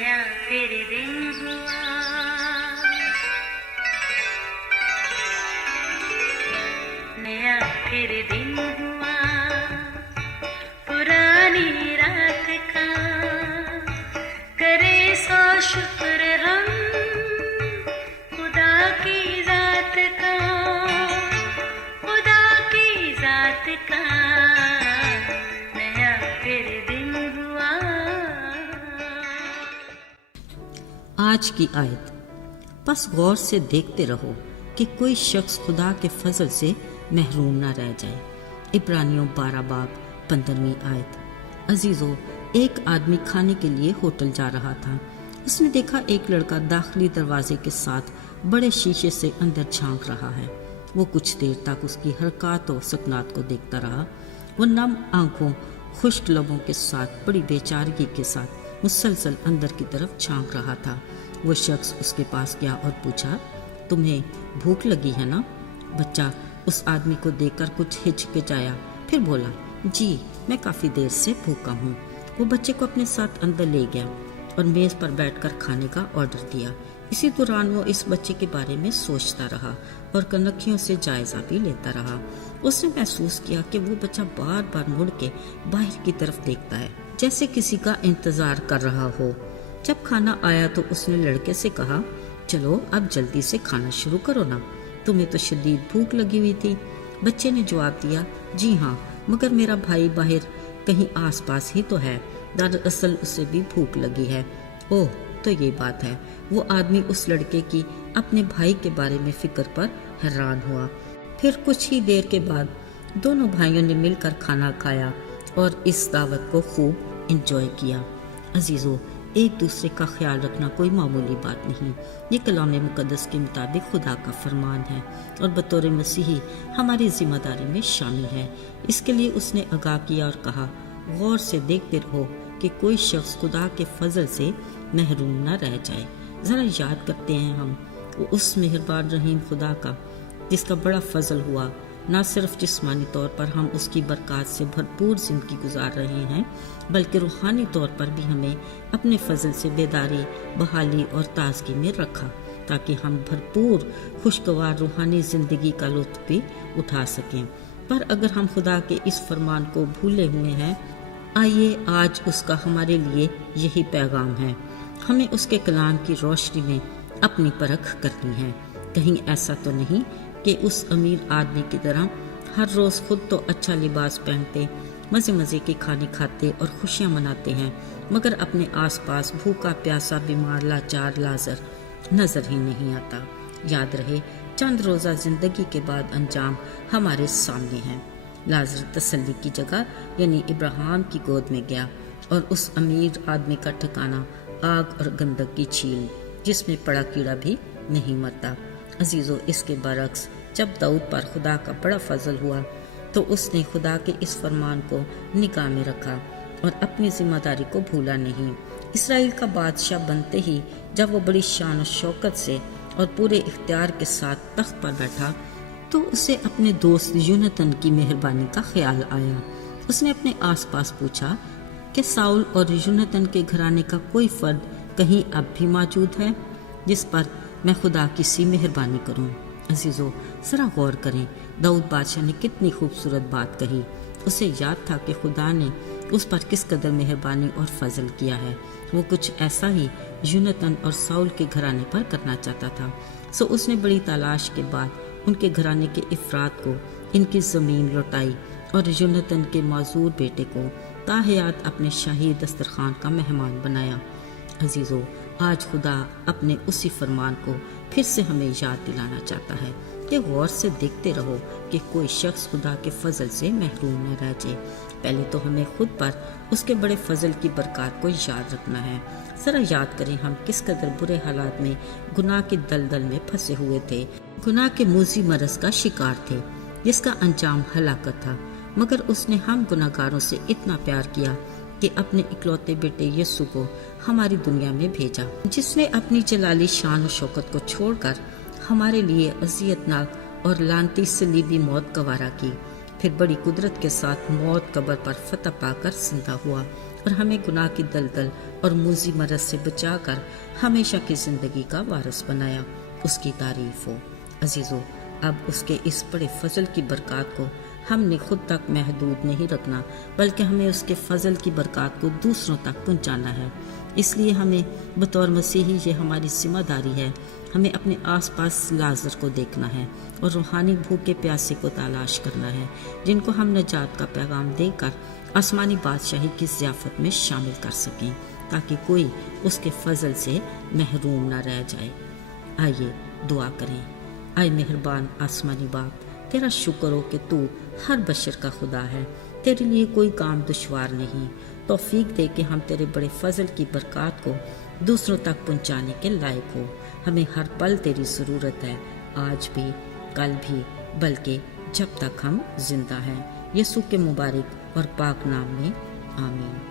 नया फिर दिन हुआ, नया फिर दिन हुआ, पुरानी रात का करे सो शुक्र हम खुदा की जात का, खुदा की जात का नया फिर दिन हुआ। आज की आयत, बस गौर से देखते रहो कि कोई शख्स खुदा के फजल से महरूम ना रह जाए। इब्रानियों 12 बाब 15वीं आयत। अजीजों, एक आदमी खाने के लिए होटल जा रहा था। उसने देखा एक लड़का दाखिली दरवाजे के साथ बड़े शीशे से अंदर झांक रहा है। वो कुछ देर तक उसकी हरकत और सकनात को देखता रहा। वो नम आंखों, खुश्क लबों के साथ बड़ी बेचारगी के साथ मुसलसल अंदर की तरफ झांक रहा था। वो शख्स उसके पास गया और पूछा, तुम्हें भूख लगी है ना? बच्चा उस आदमी को देखकर कुछ हिचकिचाया, फिर बोला, जी मैं काफ़ी देर से भूखा हूँ। वो बच्चे को अपने साथ अंदर ले गया और मेज़ पर बैठकर खाने का ऑर्डर दिया। इसी दौरान वो इस बच्चे के बारे में सोचता रहा और कनखियों से जायज़ा भी लेता रहा। उसने महसूस किया कि वो बच्चा बार बार मुड़ के बाहर की तरफ देखता है, जैसे किसी का इंतज़ार कर रहा हो। जब खाना आया तो उसने लड़के से कहा, चलो अब जल्दी से खाना शुरू करो ना, तुम्हें तो शदीद भूख लगी हुई थी। बच्चे ने जवाब दिया, जी हाँ, मगर मेरा भाई बाहर कहीं आसपास ही तो है, दरअसल उसे भी भूख लगी है। ओह, तो ये बात है। वो आदमी उस लड़के की अपने भाई के बारे में फिक्र पर हैरान हुआ। फिर कुछ ही देर के बाद दोनों भाइयों ने मिलकर खाना खाया और इस दावत को खूब एंजॉय किया। अजीजों, एक दूसरे का ख्याल रखना कोई मामूली बात नहीं। ये कलाम मुकद्दस के मुताबिक खुदा का फरमान है और बतौर मसीही हमारी जिम्मेदारी में शामिल है। इसके लिए उसने आगाह किया और कहा, गौर से देखते रहो कि कोई शख्स खुदा के फजल से महरूम न रह जाए। ज़रा याद करते हैं हम उस मेहरबान रहीम खुदा का, जिसका बड़ा फजल हुआ। न सिर्फ जिस्मानी तौर पर हम उसकी बरकत से भरपूर ज़िंदगी गुजार रहे हैं, बल्कि रूहानी तौर पर भी हमें अपने फजल से बेदारी, बहाली और ताजगी में रखा, ताकि हम भरपूर खुशगवार रूहानी ज़िंदगी का लुत्फ़ भी उठा सकें। पर अगर हम खुदा के इस फरमान को भूले हुए हैं, आइए आज उसका हमारे लिए यही पैगाम है। हमें उसके कलाम की रोशनी में अपनी परख करनी है। कहीं ऐसा तो नहीं कि उस अमीर आदमी की तरह हर रोज़ खुद तो अच्छा लिबास पहनते, मज़े मज़े के खाने खाते और खुशियाँ मनाते हैं, मगर अपने आसपास भूखा प्यासा बीमार लाचार लाज़र नज़र ही नहीं आता। याद रहे, चंद रोज़ा ज़िंदगी के बाद अंजाम हमारे सामने है। लाज़र तसल्ली की जगह यानी इब्राहिम की गोद में गया और उस अमीर आदमी का ठिकाना आग और गंदक की झील, जिसमें पड़ा कीड़ा भी नहीं मरता। अजीज़ों, इसके बरक्स जब दाऊद पर खुदा का बड़ा फजल हुआ तो उसने खुदा के इस फरमान को निगाह में रखा और अपनी जिम्मेदारी को भूला नहीं। इसराइल का बादशाह बनते ही जब वो बड़ी शान और शौकत से और पूरे इख्तियार के साथ तख्त पर बैठा तो उसे अपने दोस्त यूनतन की मेहरबानी का ख्याल आया। उसने अपने आसपास पूछा कि साउल और यूनतन के घराने का कोई फर्द कहीं अब भी मौजूद है जिस पर मैं खुदा की सी मेहरबानी करूं। अजीजों, ज़रा गौर करें, दाऊद बादशाह ने कितनी खूबसूरत बात कही। उसे याद था कि खुदा ने उस पर किस कदर मेहरबानी और फजल किया है। वो कुछ ऐसा ही यूनतन और साउल के घराने पर करना चाहता था। सो उसने बड़ी तलाश के बाद उनके घराने के अफराद को इनकी ज़मीन लौटाई और यूनतन के माजूर बेटे को ताहयात अपने शाही दस्तरखान का मेहमान बनाया। अजीज़ों, आज खुदा अपने उसी फरमान को फिर से हमें याद दिलाना चाहता है कि गौर से देखते रहो कि कोई शख्स खुदा के फजल से महरूम न रह जाए। पहले तो हमें खुद पर उसके बड़े फजल की बरकत को याद रखना है। ज़रा याद करें हम किस कदर बुरे हालात में गुनाह की दलदल में फंसे हुए थे, गुनाह के मूजी मरज का शिकार थे जिसका अंजाम हलाकत था, मगर उसने हम गुनाहगारों से इतना प्यार किया कि अपने इकलौते बेटे यीशु को हमारी दुनिया में भेजा, जिसने अपनी जलाली शान और शौकत को छोड़कर हमारे लिए अजियतनाक और लानती सलीबी मौत गवारा की। फिर बड़ी कुदरत के साथ मौत कब्र पर फतह पाकर जिंदा हुआ اور ہمیں گناہ کی دلدل اور موذی مرض سے بچا کر ہمیشہ کی زندگی کا وارث بنایا۔ اس کی تعریف ہو۔ عزیزو، اب اس کے اس بڑے فضل کی برکات کو ہم نے خود تک محدود نہیں رکھنا، بلکہ ہمیں اس کے فضل کی برکات کو دوسروں تک پہنچانا ہے۔ اس لیے ہمیں بطور مسیحی یہ ہماری ذمہ داری ہے، ہمیں اپنے آس پاس لازر کو دیکھنا ہے اور روحانی بھوکے پیاسے کو تلاش کرنا ہے، جن کو ہم نجات کا پیغام دے کر آسمانی بادشاہی کی ضیافت میں شامل کر سکیں، تاکہ کوئی اس کے فضل سے محروم نہ رہ جائے۔ آئیے دعا کریں۔ اے مہربان آسمانی باپ، تیرا شکر ہو کہ تو ہر بشر کا خدا ہے، تیرے لیے کوئی کام دشوار نہیں۔ توفیق دے کہ ہم تیرے بڑے فضل کی برکات کو دوسروں تک پہنچانے کے لائق ہو۔ ہمیں ہر پل تیری ضرورت ہے، آج بھی، کل بھی، بلکہ جب تک ہم زندہ ہیں۔ یسوع کے مبارک اور پاک نام میں آمین۔